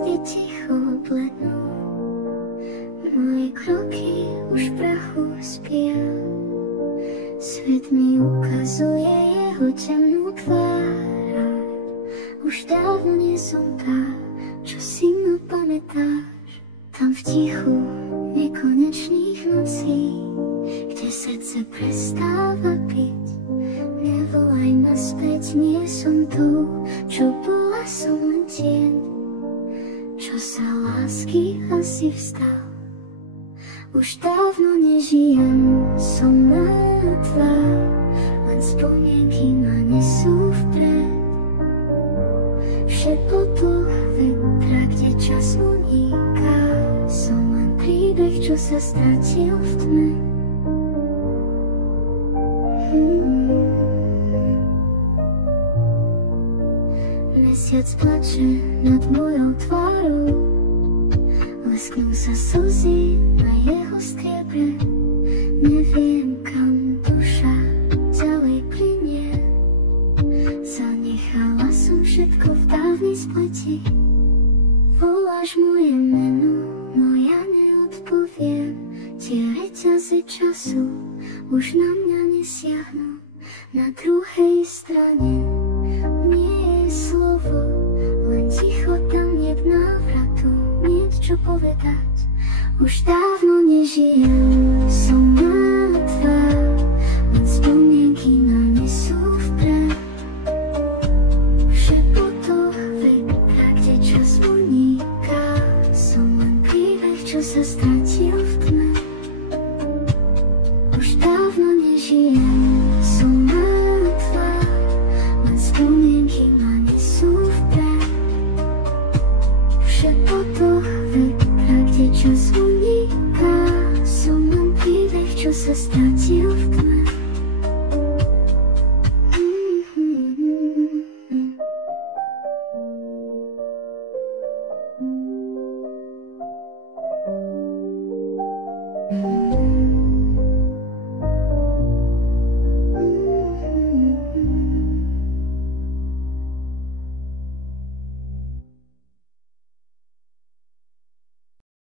cesty ticho blednú. Moje kroky už v prachu spia. Svet mi ukazuje jeho temnú tvár. Už dávno nie som tá, čo si ma pamätáš. Tam v tichu nekonečných nocí, kde srdce prestáva byť. Nevolaj ma späť, nie som tu, čo bola, som len tieň, čo sa lásky asi vstal. Už dávno nežijem, som mŕtva, len spomienky ma nesú vpred. V šepotoch vetra, kde čas uniká, som len príbeh, čo sa stratil v tme. Mesiac plače nad mojou tvárou, lesknú sa slzy na jeho striebre. Neviem, kam duša ďalej plynie. Zanechala som všetko v dávnej spleti. Voláš moje meno, no ja neodpoviem. Tie reťaze času už na mňa nesiahnu. Na druhej strane nie je slovo, len ticho, tam niet návratu, niet čo povedať. Už dávno nežijem, som mŕtva, len spomienky ma nesú vpred. V šepotoch vetra, kde čas uniká, som len príbeh, čo sa stratil v tme. Už dávno nežijem, som mŕtva, len spomienky ma nesú vpred. V šepotoch vetra, kde čas uniká, som len príbeh, čo sa stratil.